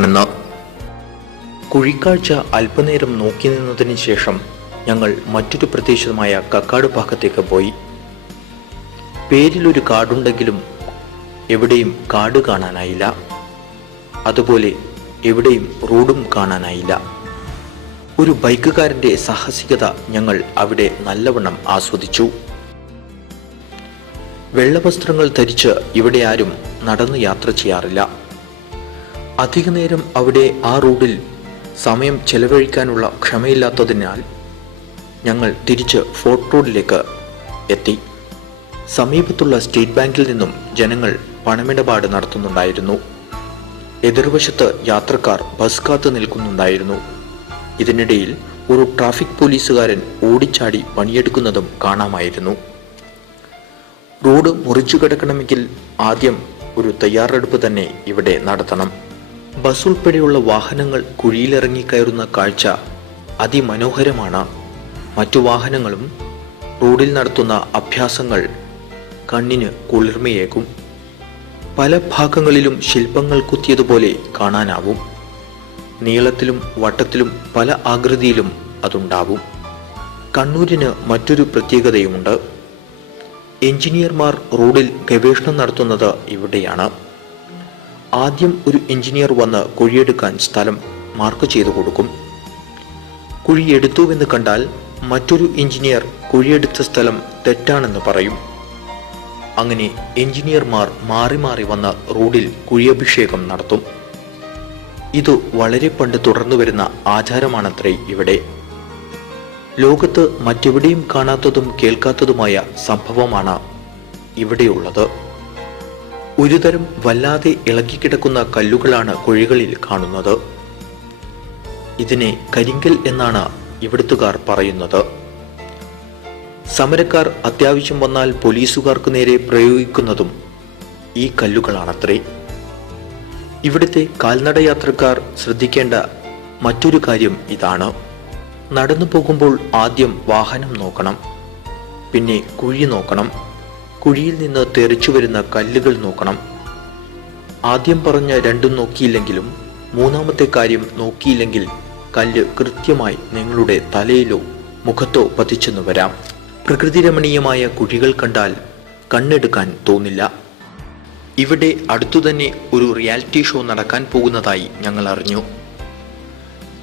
ണെന്ന്. കുഴിക്കാഴ്ച അല്പനേരം നോക്കി നിന്നതിന് ശേഷം ഞങ്ങൾ മറ്റൊരു പ്രദേശമായ കക്കാട് ഭാഗത്തേക്ക് പോയി. പേരിലൊരു കാടുണ്ടെങ്കിലും എവിടെയും കാട് കാണാനായില്ല. അതുപോലെ എവിടെയും റോഡും കാണാനായില്ല. ഒരു ബൈക്കുകാരന്റെ സാഹസികത ഞങ്ങൾ അവിടെ നല്ലവണ്ണം ആസ്വദിച്ചു. വെള്ളവസ്ത്രങ്ങൾ ധരിച്ച് ഇവിടെ ആരും നടന്ന് യാത്ര ചെയ്യാറില്ല. അധിക നേരം അവിടെ ആ റോഡിൽ സമയം ചെലവഴിക്കാനുള്ള ക്ഷമയില്ലാത്തതിനാൽ ഞങ്ങൾ തിരിച്ച് ഫോർട്ട് റോഡിലേക്ക് എത്തി. സമീപത്തുള്ള സ്റ്റേറ്റ് ബാങ്കിൽ നിന്നും ജനങ്ങൾ പണമിടപാട് നടത്തുന്നുണ്ടായിരുന്നു. എതിർവശത്ത് യാത്രക്കാർ ബസ് കാത്തു നിൽക്കുന്നുണ്ടായിരുന്നു. ഇതിനിടയിൽ ഒരു ട്രാഫിക് പോലീസുകാരൻ ഓടിച്ചാടി പണിയെടുക്കുന്നതും കാണാമായിരുന്നു. റോഡ് മുറിച്ചു കിടക്കണമെങ്കിൽ ആദ്യം ഒരു തയ്യാറെടുപ്പ് തന്നെ ഇവിടെ നടത്തണം. ബസ് ഉൾപ്പെടെയുള്ള വാഹനങ്ങൾ കുഴിയിലിറങ്ങിക്കയറുന്ന കാഴ്ച അതിമനോഹരമാണ്. മറ്റു വാഹനങ്ങളും റോഡിൽ നടത്തുന്ന അഭ്യാസങ്ങൾ കണ്ണിന് കുളിർമയേകും. പല ഭാഗങ്ങളിലും ശില്പങ്ങൾ കുത്തിയതുപോലെ കാണാനാവും. നീളത്തിലും വട്ടത്തിലും പല ആകൃതിയിലും അതുണ്ടാവും. കണ്ണൂരിന് മറ്റൊരു പ്രത്യേകതയുമുണ്ട്. എഞ്ചിനീയർമാർ റോഡിൽ ഗവേഷണം നടത്തുന്നത് ഇവിടെയാണ്. ആദ്യം ഒരു എഞ്ചിനീയർ വന്ന് കുഴിയെടുക്കാൻ സ്ഥലം മാർക്ക് ചെയ്തു കൊടുക്കും. കുഴിയെടുത്തുവെന്ന് കണ്ടാൽ മറ്റൊരു എഞ്ചിനീയർ കുഴിയെടുത്ത സ്ഥലം തെറ്റാണെന്ന് പറയും. അങ്ങനെ എഞ്ചിനീയർമാർ മാറി മാറി വന്ന് റോഡിൽ കുഴിയഭിഷേകം നടത്തും. ഇത് വളരെ പണ്ട് തുടർന്നു വരുന്ന ആചാരമാണത്രേ ഇവിടെ. ലോകത്ത് മറ്റെവിടെയും കാണാത്തതും കേൾക്കാത്തതുമായ സംഭവമാണ് ഇവിടെയുള്ളത്. ഒരുതരം വല്ലാതെ ഇളകിക്കിടക്കുന്ന കല്ലുകളാണ് കുഴികളിൽ കാണുന്നത്. ഇതിനെ കരിങ്കൽ എന്നാണ് ഇവിടുത്തുകാർ പറയുന്നത്. സമരക്കാർ അത്യാവശ്യം വന്നാൽ പോലീസുകാർക്ക് നേരെ പ്രയോഗിക്കുന്നതും ഈ കല്ലുകളാണത്രേ. ഇവിടുത്തെ കാൽനടയാത്രക്കാർ ശ്രദ്ധിക്കേണ്ട മറ്റൊരു കാര്യം ഇതാണ്. നടന്നു പോകുമ്പോൾ ആദ്യം വാഹനം നോക്കണം, പിന്നെ കുഴി നോക്കണം, കുഴിയിൽ നിന്ന് തെറിച്ചു വരുന്ന കല്ലുകൾ നോക്കണം. ആദ്യം പറഞ്ഞ രണ്ടും നോക്കിയില്ലെങ്കിലും മൂന്നാമത്തെ കാര്യം നോക്കിയില്ലെങ്കിൽ കല്ല് കൃത്യമായി നിങ്ങളുടെ തലയിലോ മുഖത്തോ പതിച്ചെന്നു വരാം. പ്രകൃതിരമണീയമായ കുഴികൾ കണ്ടാൽ കണ്ണെടുക്കാൻ തോന്നില്ല. ഇവിടെ അടുത്തുതന്നെ ഒരു റിയാലിറ്റി ഷോ നടക്കാൻ പോകുന്നതായി ഞങ്ങൾ അറിഞ്ഞു.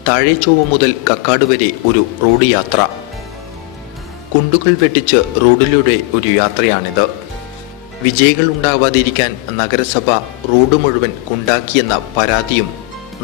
താഴേച്ചൊവ്വ മുതൽ കക്കാട് വരെ ഒരു റോഡ് യാത്ര. കുണ്ടുകൾ വെട്ടിച്ച് റോഡിലൂടെ ഒരു യാത്രയാണിത്. വിജയികൾ ഉണ്ടാവാതിരിക്കാൻ നഗരസഭ റോഡ് മുഴുവൻ കുണ്ടാക്കിയെന്ന പരാതിയും